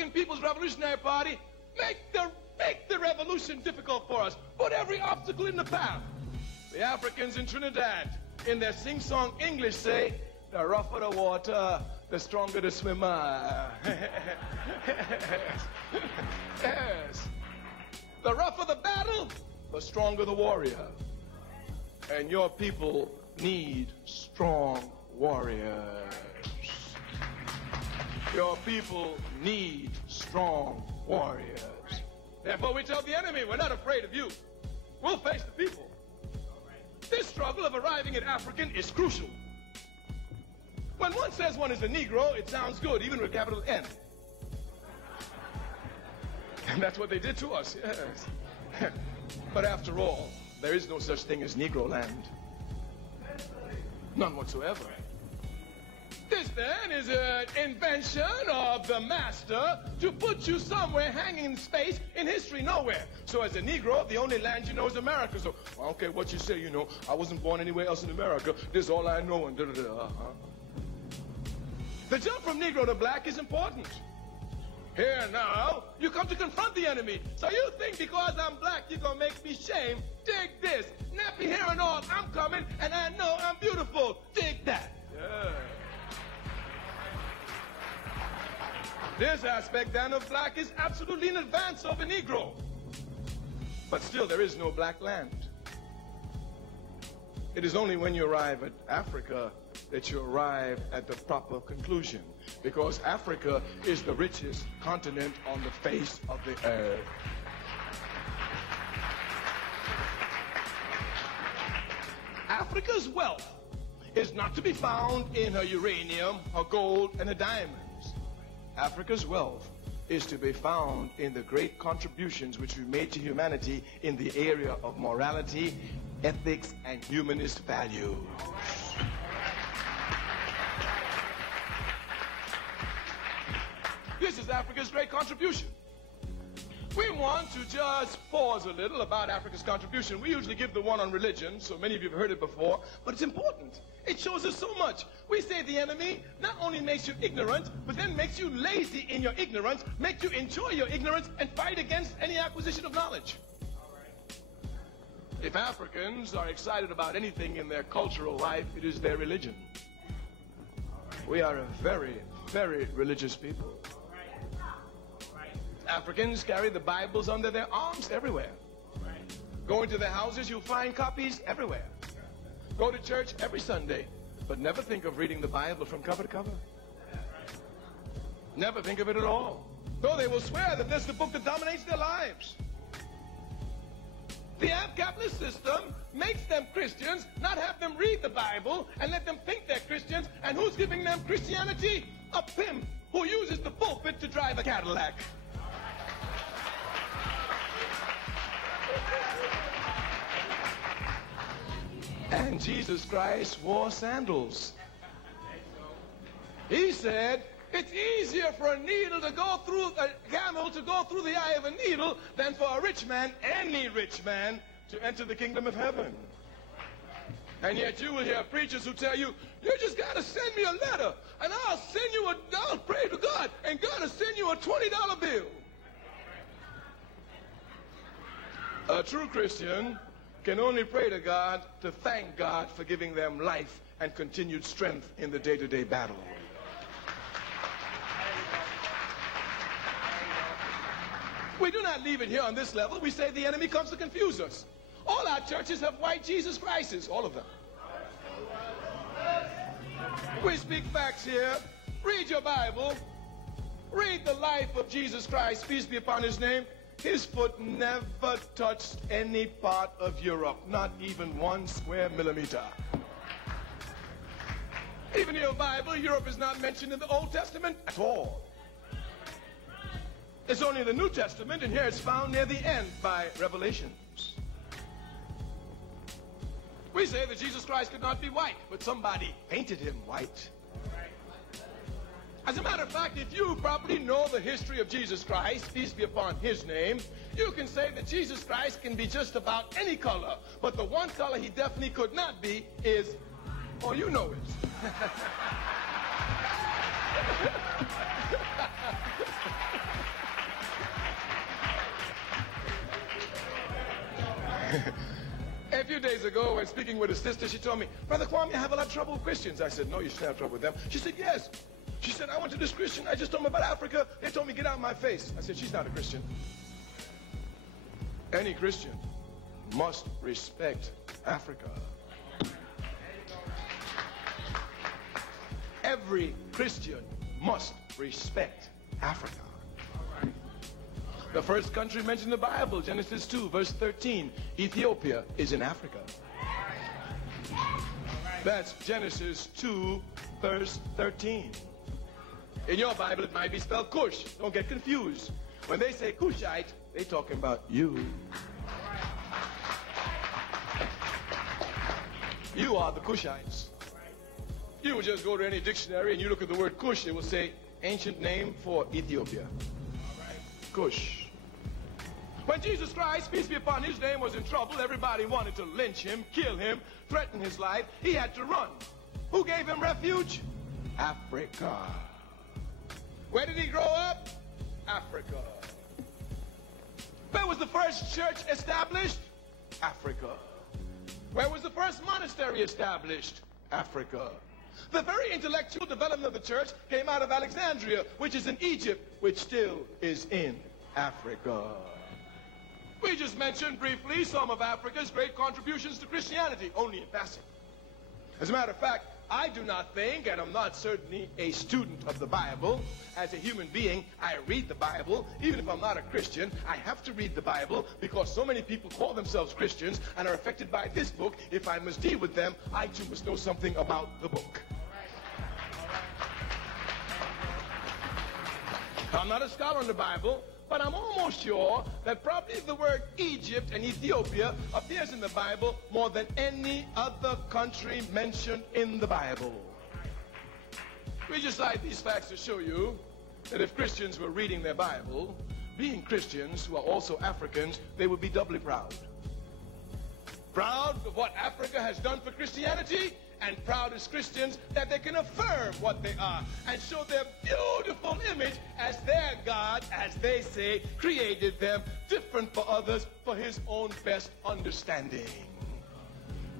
African People's Revolutionary Party, make the revolution difficult for us. Put every obstacle in the path. The Africans in Trinidad, in their sing-song English, say, the rougher the water, the stronger the swimmer. Yes. The rougher the battle, the stronger the warrior. And your people need strong warriors. Your people need strong warriors. Therefore, we tell the enemy, we're not afraid of you. We'll face the people. This struggle of arriving at African is crucial. When one says one is a Negro, it sounds good, even with a capital N. And that's what they did to us, yes. But after all, there is no such thing as Negro land. None whatsoever. This, then, is an invention of the master to put you somewhere hanging in space in history nowhere. So as a Negro, the only land you know is America. So I don't care what you say, you know, I wasn't born anywhere else in America. This is all I know, and da-da-da. The jump from Negro to black is important. Here now, you come to confront the enemy. So you think because I'm black, you're going to make me shame. Dig this. Nappy hair and all, I'm coming, and I know I'm beautiful. Dig that. Yeah. This aspect, then, of black is absolutely in advance of a Negro. But still, there is no black land. It is only when you arrive at Africa that you arrive at the proper conclusion. Because Africa is the richest continent on the face of the earth. Africa's wealth is not to be found in her uranium, her gold, and her diamonds. Africa's wealth is to be found in the great contributions which we made to humanity in the area of morality, ethics, and humanist values. This is Africa's great contribution. We want to just pause a little about Africa's contribution. We usually give the one on religion, so many of you have heard it before, but it's important. It shows us so much. We say the enemy not only makes you ignorant, but then makes you lazy in your ignorance, makes you enjoy your ignorance, and fight against any acquisition of knowledge. If Africans are excited about anything in their cultural life, it is their religion. We are a very, very religious people. Africans carry the Bibles under their arms everywhere. Go into their houses, you'll find copies everywhere. Go to church every Sunday, but never think of reading the Bible from cover to cover. Never think of it at all. Though they will swear that this is the book that dominates their lives. The capitalist system makes them Christians, not have them read the Bible, and let them think they're Christians. And who's giving them Christianity? A pimp who uses the pulpit to drive a Cadillac. And Jesus Christ wore sandals. He said, it's easier for a needle to go through, a camel to go through the eye of a needle than for a rich man, any rich man, to enter the kingdom of heaven. And yet you will hear preachers who tell you, you just got to send me a letter, and I'll pray to God, and God will send you a $20 bill. A true Christian can only pray to God to thank God for giving them life and continued strength in the day-to-day battle. We do not leave it here on this level. We say the enemy comes to confuse us. All our churches have white Jesus Christs, all of them. We speak facts here. Read your Bible. Read the life of Jesus Christ, peace be upon his name. His foot never touched any part of Europe, not even 1 square millimeter. Even in your Bible, Europe is not mentioned in the Old Testament at all. It's only in the New Testament, and here it's found near the end by Revelations. We say that Jesus Christ could not be white, but somebody painted him white. As a matter of fact, if you properly know the history of Jesus Christ, peace be upon his name, you can say that Jesus Christ can be just about any color. But the one color he definitely could not be is, oh, you know it. few days ago, when speaking with a sister, she told me, Brother Kwame, I have a lot of trouble with Christians. I said, no, you shouldn't have trouble with them. She said, yes. She said, I went to this Christian. I just told them about Africa. They told me, get out of my face. I said, she's not a Christian. Any Christian must respect Africa. Every Christian must respect Africa. The first country mentioned in the Bible, Genesis 2, verse 13, Ethiopia is in Africa. That's Genesis 2, verse 13. In your Bible, it might be spelled Cush. Don't get confused. When they say Cushite, they're talking about you. You are the Cushites. You will just go to any dictionary and you look at the word Cush, it will say ancient name for Ethiopia. Cush. When Jesus Christ, peace be upon his name, was in trouble, everybody wanted to lynch him, kill him, threaten his life. He had to run. Who gave him refuge? Africa. Where did he grow up? Africa. Where was the first church established? Africa. Where was the first monastery established? Africa. The very intellectual development of the church came out of Alexandria, which is in Egypt, which still is in Africa. We just mentioned briefly some of Africa's great contributions to Christianity, only in passing. As a matter of fact, I do not think, and I'm not certainly a student of the Bible. As a human being, I read the Bible. Even if I'm not a Christian, I have to read the Bible because so many people call themselves Christians and are affected by this book. If I must deal with them, I too must know something about the book. I'm not a scholar in the Bible, but I'm almost sure that probably the word Egypt and Ethiopia appears in the Bible more than any other country mentioned in the Bible. We just cite these facts to show you that if Christians were reading their Bible, being Christians who are also Africans, they would be doubly proud. Proud of what Africa has done for Christianity, and proud as Christians that they can affirm what they are and show their beautiful image as their God, as they say, created them, different for others for his own best understanding.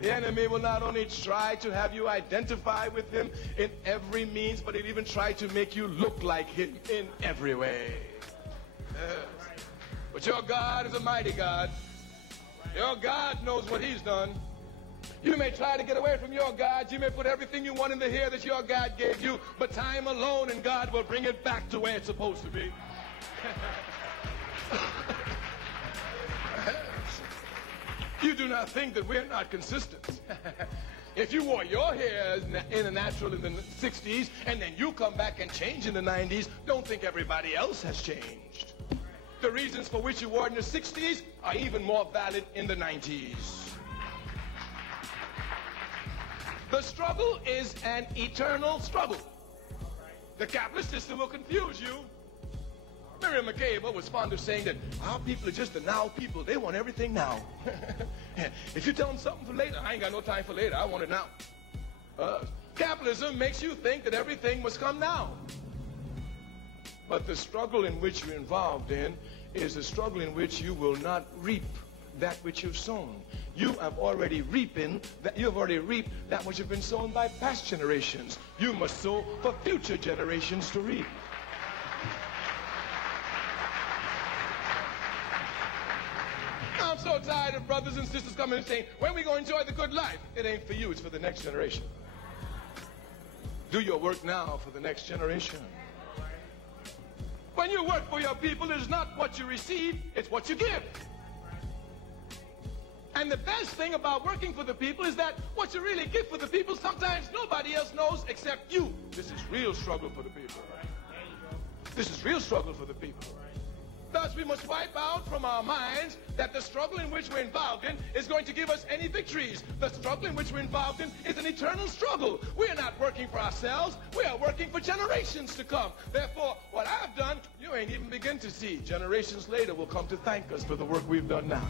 The enemy will not only try to have you identify with him in every means, but he'll even try to make you look like him in every way. Yes. But your God is a mighty God. Your God knows what he's done. You may try to get away from your God. You may put everything you want in the hair that your God gave you, but time alone and God will bring it back to where it's supposed to be. You do not think that we're not consistent. If you wore your hair in the natural in the 60s and then you come back and change in the 90s, don't think everybody else has changed. The reasons for which you wore it in the 60s are even more valid in the 90s. The struggle is an eternal struggle. The capitalist system will confuse you. Miriam Makeba was fond of saying that our people are just the now people. They want everything now. If you tell them something for later, I ain't got no time for later. I want it now. Capitalism makes you think that everything must come now. But the struggle in which you're involved in is a struggle in which you will not reap that which you've sown. You have already reaped that which has been sown by past generations. You must sow for future generations to reap. I'm so tired of brothers and sisters coming and saying, when we going to enjoy the good life? It ain't for you, it's for the next generation. Do your work now for the next generation. When you work for your people, it is not what you receive, it's what you give. And the best thing about working for the people is that what you really give for the people, sometimes nobody else knows except you. This is real struggle for the people. This is real struggle for the people. Thus, we must wipe out from our minds that the struggle in which we're involved in is going to give us any victories. The struggle in which we're involved in is an eternal struggle. We are not working for ourselves. We are working for generations to come. Therefore, what I've done, you ain't even begin to see. Generations later will come to thank us for the work we've done now.